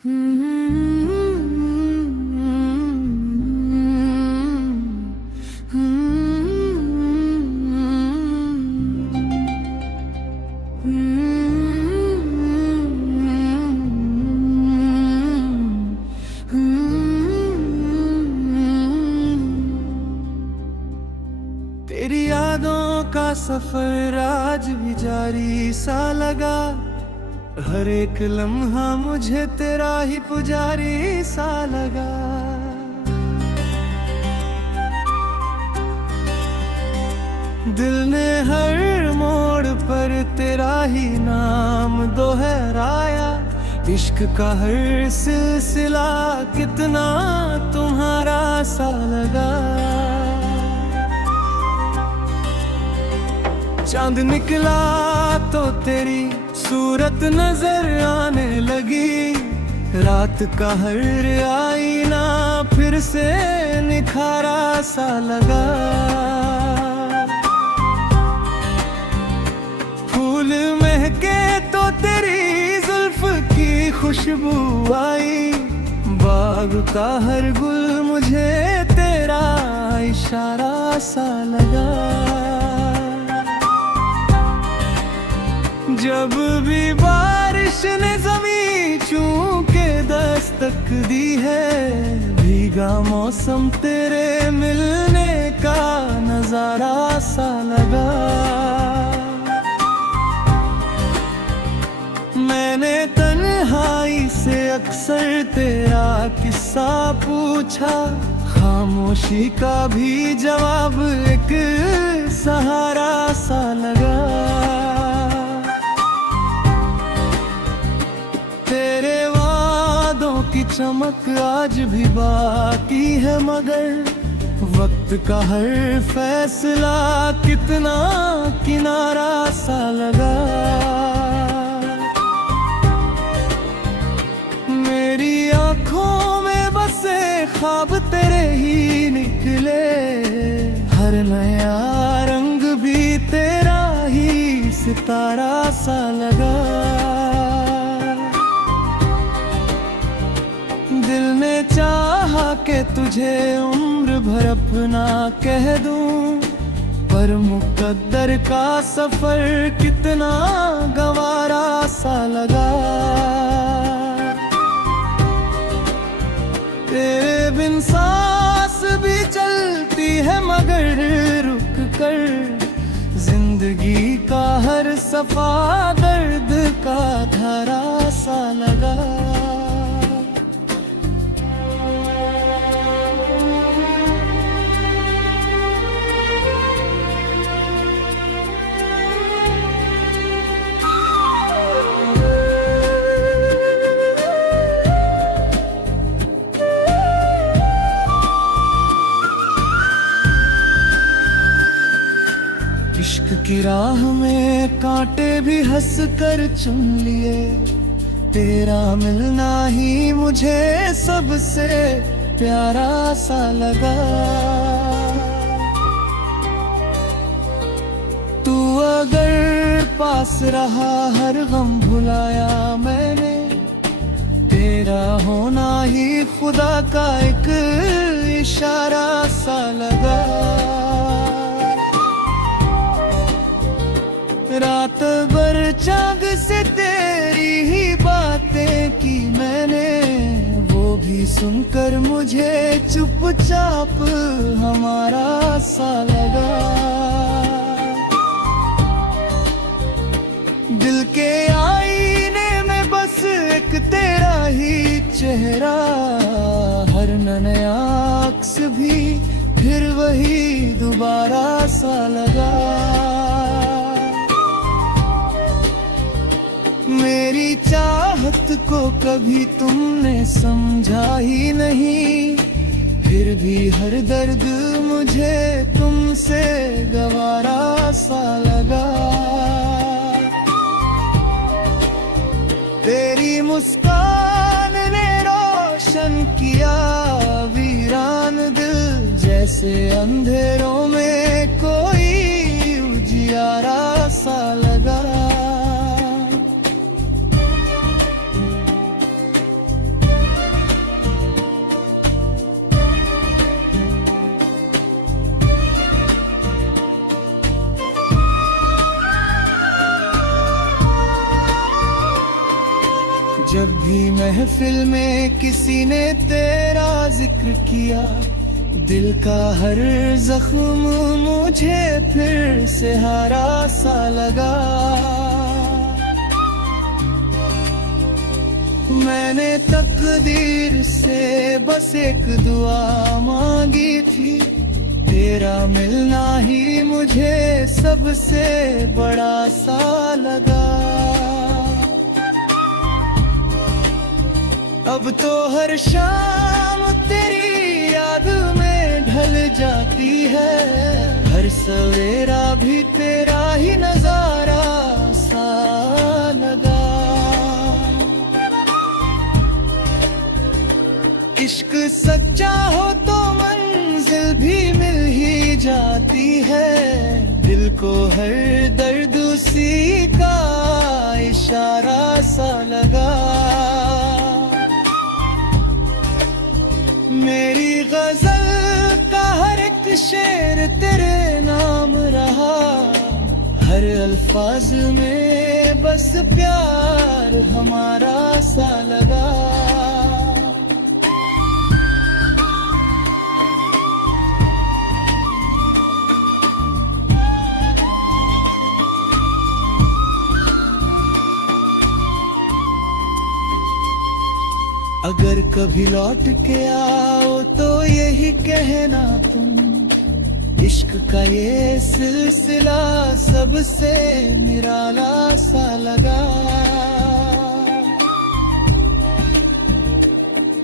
तेरी यादों का सफर आज भी जारी सा लगा। हर एक लम्हा मुझे तेरा ही पुजारी सा लगा। दिल ने हर मोड़ पर तेरा ही नाम दोहराया। इश्क का हर सिलसिला कितना तुम्हारा सा लगा। चांद निकला तो तेरी सूरत नजर आने लगी। रात का हर आईना फिर से निखारा सा लगा। फूल महके तो तेरी जुल्फ की खुशबू आई। बाग का हर गुल मुझे तेरा इशारा सा लगा। जब भी बारिश ने ज़मीं छू के दस्तक दी है, भीगा मौसम तेरे मिलने का नजारा सा लगा। मैंने तन्हाई से अक्सर तेरा किस्सा पूछा। खामोशी का भी जवाब एक सहारा सा लगा। तेरे वादों की चमक आज भी बाकी है, मगर वक्त का हर फैसला कितना किनारा सा लगा। मेरी आँखों में बसे ख्वाब तेरे ही निकले। हर नया रंग भी तेरा ही सितारा सा लगा। दिल ने चाहा कि तुझे उम्र भर अपना कह दूं, पर मुकद्दर का सफर कितना गंवारा सा लगा। तेरे बिन सांस भी चलती है मगर रुक कर। जिंदगी का हर सफा दर्द का धारा सा लगा। इश्क की राह में कांटे भी हंस कर चुन लिए। तेरा मिलना ही मुझे सबसे प्यारा सा लगा। तू अगर पास रहा हर गम भुलाया मैंने। तेरा होना ही खुदा का एक इशारा सा लगा। रात भर चाँद से तेरी ही बातें की मैंने। वो भी सुनकर मुझे चुपचाप हमारा सा लगा। दिल के आईने में बस एक तेरा ही चेहरा। हर नया अक्स भी फिर वही दोबारा सा लगा। मेरी चाहत को कभी तुमने समझा ही नहीं, फिर भी हर दर्द मुझे तुमसे गवारा सा लगा। तेरी मुस्कान ने रोशन किया वीरान दिल। जैसे अंधेरों में कोई उजियारा सा लगा। जब भी महफिल में किसी ने तेरा जिक्र किया, दिल का हर जख्म मुझे फिर से हरा सा लगा। मैंने तकदीर से बस एक दुआ मांगी थी, तेरा मिलना ही मुझे सबसे बड़ा सा लगा। अब तो हर शाम तेरी याद में ढल जाती है, हर सवेरा भी तेरा ही नजारा सा लगा। इश्क सच्चा हो तो मंजिल भी मिल ही जाती है, दिल को हर दर्द उसी का इशारा सा लगा। मेरी गजल का हर एक शेर तेरे नाम रहा, हर अल्फाज में बस प्यार हमारा सा लगा। अगर कभी लौट के आओ तो यही कहना तुम, इश्क का ये सिलसिला सबसे निराला सा लगा।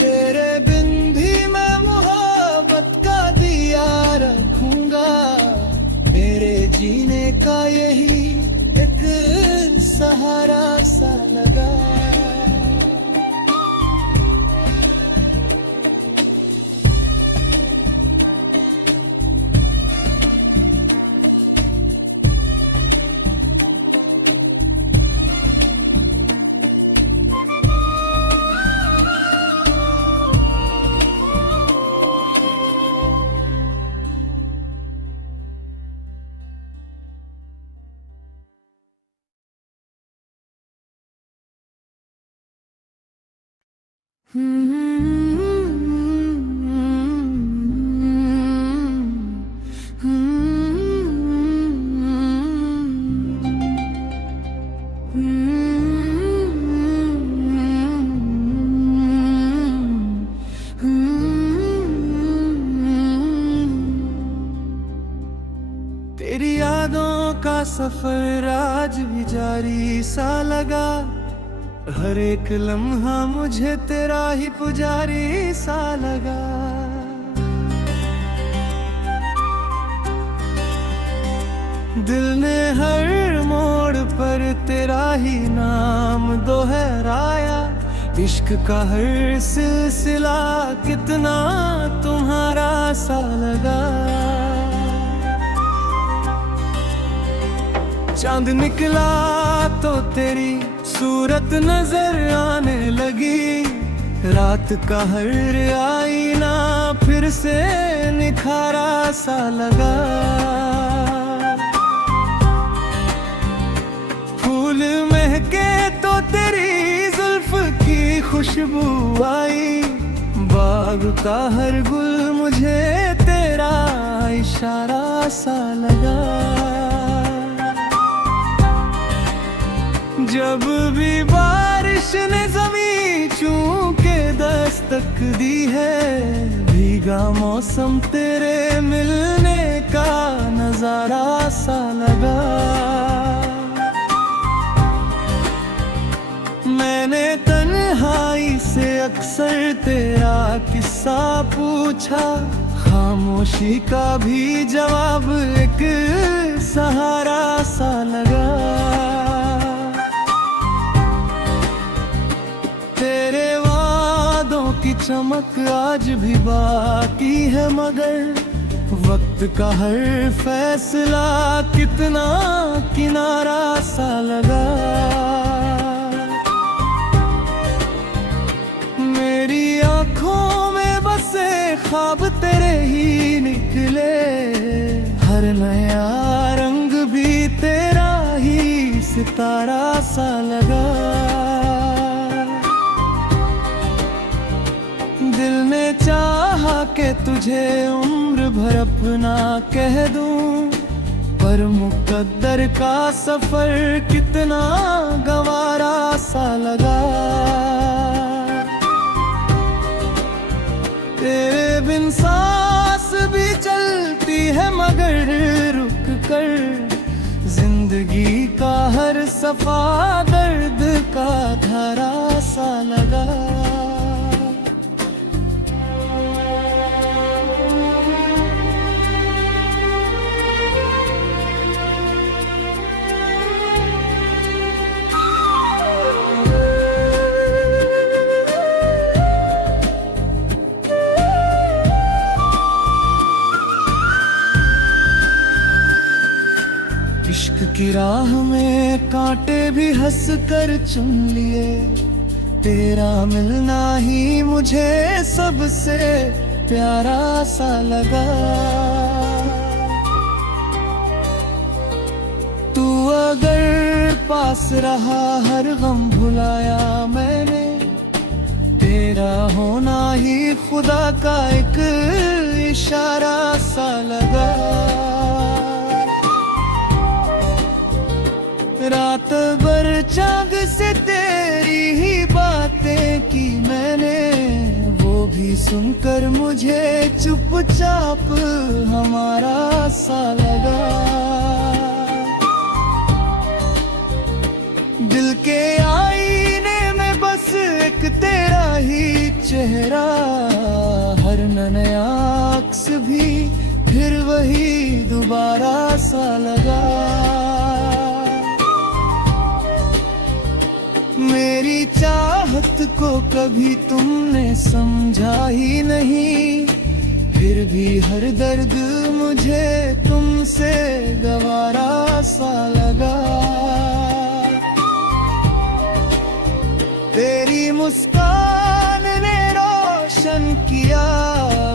तेरे बिन भी मैं मोहब्बत का दिया रखूंगा, मेरे जीने का यही एक सहारा सा लगा। तेरी यादों का सफर आज भी जारी सा लगा, हर एक लम्हा मुझे तेरा ही पुजारी सा लगा। दिल ने हर मोड़ पर तेरा ही नाम दोहराया, इश्क का हर सिलसिला कितना तुम्हारा सा लगा। चांद निकला तो तेरी सूरत नजर आने लगी, रात का हर आईना फिर से निखारा सा लगा। फूल महके तो तेरी जुल्फ की खुशबू आई, बाग का हर गुल मुझे तेरा इशारा सा लगा। जब भी बारिश ने ज़मीं चूम के दस्तक दी है, भीगा मौसम तेरे मिलने का नजारा सा लगा। मैंने तन्हाई से अक्सर तेरा किस्सा पूछा, खामोशी का भी जवाब एक सहारा सा लगा। तेरे वादों की चमक आज भी बाकी है, मगर वक्त का हर फैसला कितना किनारा सा लगा। मेरी आँखों में बसे ख्वाब तेरे ही निकले, हर नया रंग भी तेरा ही सितारा सा लगा। के तुझे उम्र भर अपना कह दूं, पर मुकद्दर का सफर कितना गवारा सा लगा। तेरे बिन सांस भी चलती है मगर रुक कर, जिंदगी का हर सफा दर्द का धारा सा लगा। इश्क की राह में कांटे भी हंस कर चुन लिए, तेरा मिलना ही मुझे सबसे प्यारा सा लगा। तू अगर पास रहा हर गम भुलाया मैंने, तेरा होना ही खुदा का एक इशारा सा लगा। रात भर चाँद से तेरी ही बातें की मैंने, वो भी सुनकर मुझे चुपचाप हमारा सा लगा। दिल के आईने में बस एक तेरा ही चेहरा, हर नया अक्स भी फिर वही दोबारा सा लगा। मेरी चाहत को कभी तुमने समझा ही नहीं, फिर भी हर दर्द मुझे तुमसे गवारा सा लगा। तेरी मुस्कान ने रोशन किया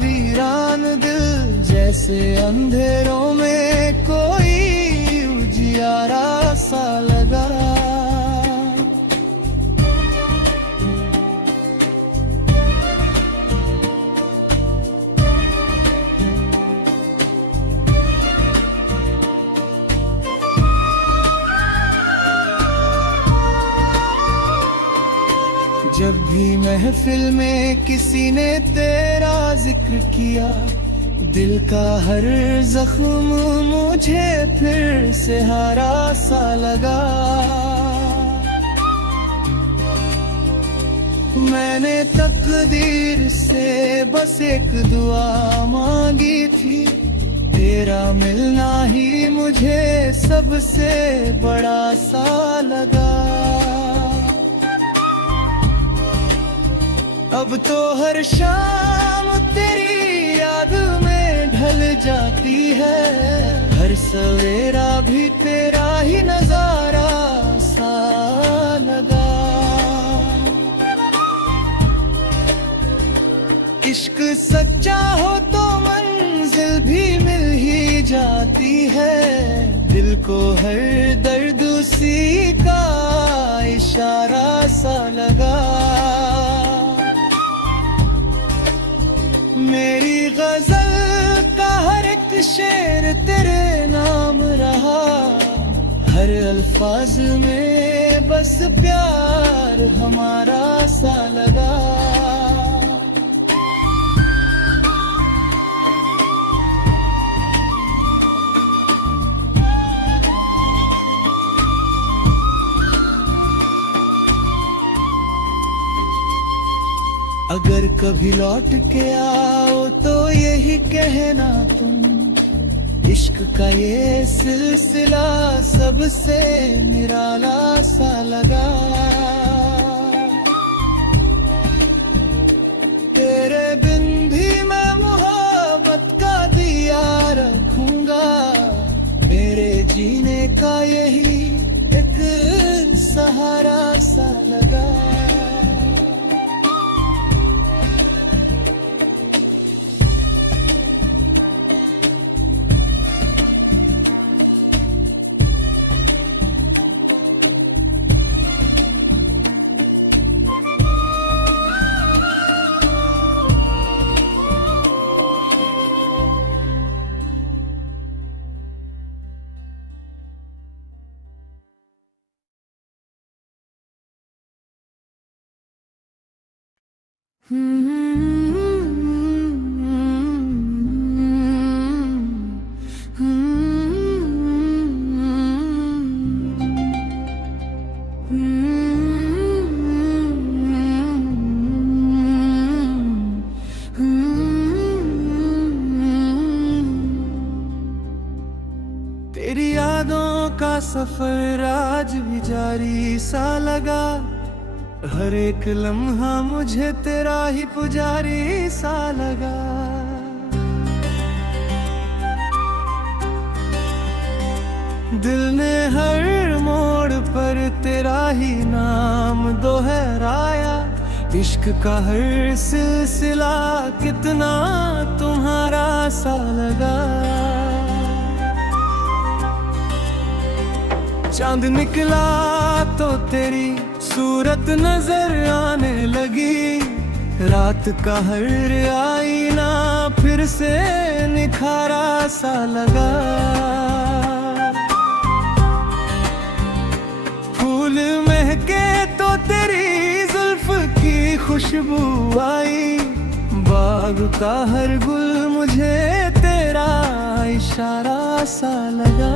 वीरान दिल, जैसे अंधेरों में कोई उजियारा सा लगा। जब भी महफिल में किसी ने तेरा जिक्र किया, दिल का हर जख्म मुझे फिर से हरा सा लगा। मैंने तकदीर से बस एक दुआ मांगी थी, तेरा मिलना ही मुझे सबसे बड़ा सा लगा। अब तो हर शाम तेरी याद में ढल जाती है, हर सवेरा भी तेरा ही नजारा सा लगा। इश्क सच्चा हो तो मंजिल भी मिल ही जाती है, दिल को हर दर्द उसी का इशारा सा लगा। मेरी गजल का हर एक शेर तेरे नाम रहा, हर अल्फाज में बस प्यार हमारा सा लगा। अगर कभी लौट के आओ तो यही कहना तुम, इश्क का ये सिलसिला सबसे निराला सा लगा। तेरे बिन भी मैं मोहब्बत का दिया रखूंगा, मेरे जीने का यही एक सहारा सा लगा। तेरी यादों का सफर आज भी जारी सा लगा, हर एक लम्हा मुझे तेरा ही पुजारी सा लगा। दिल ने हर मोड़ पर तेरा ही नाम दोहराया, इश्क का हर सिलसिला कितना तुम्हारा सा लगा। चांद निकला तो तेरी सूरत नजर आने लगी, रात का हर आईना फिर से निखारा सा लगा। फूल महके तो तेरी जुल्फ की खुशबू आई, बाग का हर गुल मुझे तेरा इशारा सा लगा।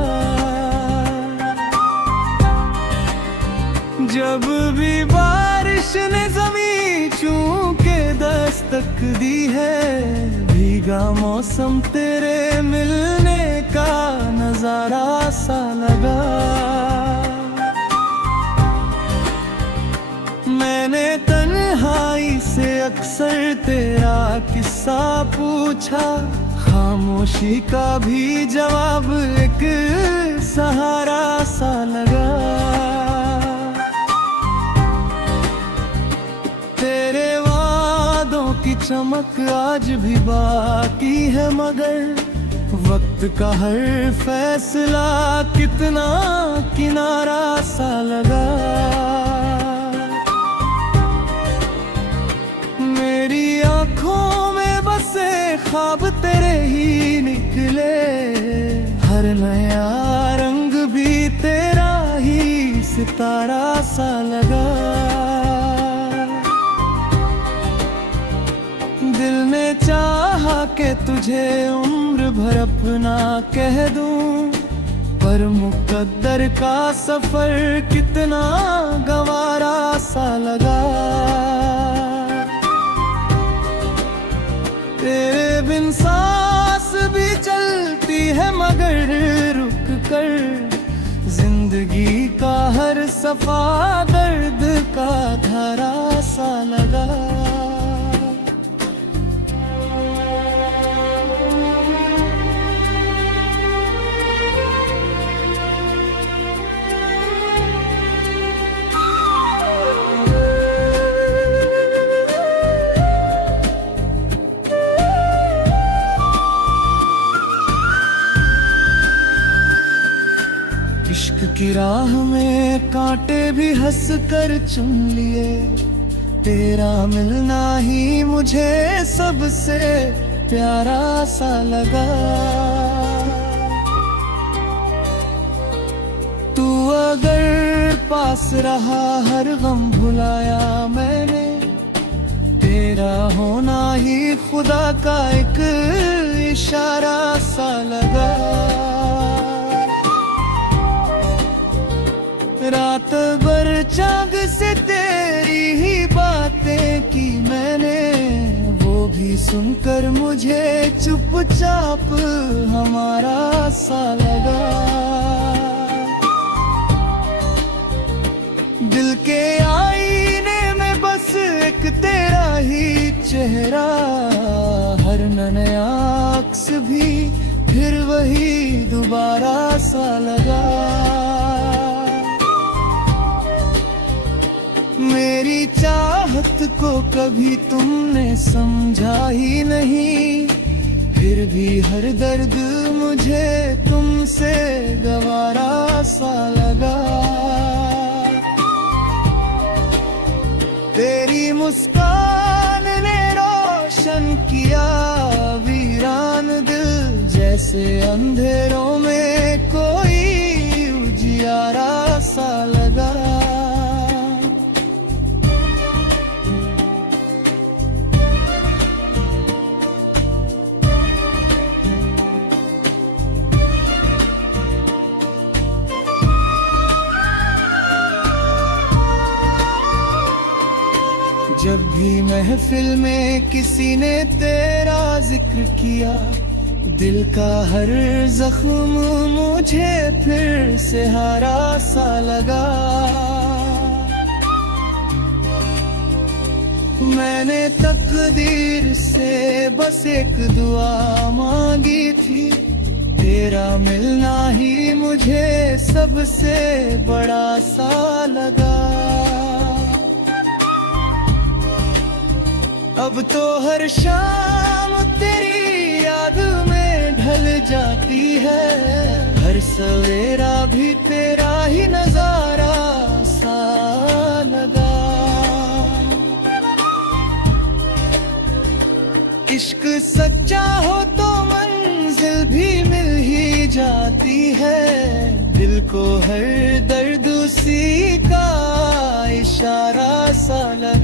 जब भी बारिश ने ज़मीं छू के दस्तक दी है, भीगा मौसम तेरे मिलने का नजारा सा लगा। मैंने तन्हाई से अक्सर तेरा किस्सा पूछा, खामोशी का भी जवाब एक सहारा सा लगा। तेरे वादों की चमक आज भी बाकी है, मगर वक्त का हर फैसला कितना किनारा सा लगा। मेरी आँखों में बसे ख्वाब तेरे ही निकले, हर नया रंग भी तेरा ही सितारा सा लगा। दिल ने चाहा कि तुझे उम्र भर अपना कह दूं, पर मुकद्दर का सफर कितना गंवारा सा लगा। तेरे बिन सांस भी चलती है मगर रुक कर, जिंदगी का हर सफा दर्द का धारा सा लगा। इश्क की राह में कांटे भी हंस कर चुन लिए, तेरा मिलना ही मुझे सबसे प्यारा सा लगा। तू अगर पास रहा हर गम भुलाया मैंने, तेरा होना ही खुदा का एक इशारा सा लगा। रात भर जाग से तेरी ही बातें की मैंने, वो भी सुनकर मुझे चुपचाप हमारा सा लगा। दिल के आईने में बस एक तेरा ही चेहरा, हर नया अक्स भी फिर वही दोबारा सा लगा। मेरी चाहत को कभी तुमने समझा ही नहीं, फिर भी हर दर्द मुझे तुमसे गवारा सा लगा। तेरी मुस्कान ने रोशन किया वीरान दिल, जैसे अंधेरों में कोई उजियारा सा लगा। महफिल में किसी ने तेरा जिक्र किया, दिल का हर जख्म मुझे फिर से हरा सा लगा। मैंने तकदीर से बस एक दुआ मांगी थी, तेरा मिलना ही मुझे सबसे बड़ा सा लगा। अब तो हर शाम तेरी याद में ढल जाती है, हर सवेरा भी तेरा ही नजारा सा लगा। इश्क सच्चा हो तो मंजिल भी मिल ही जाती है, दिल को हर दर्द उसी का इशारा सा लगा।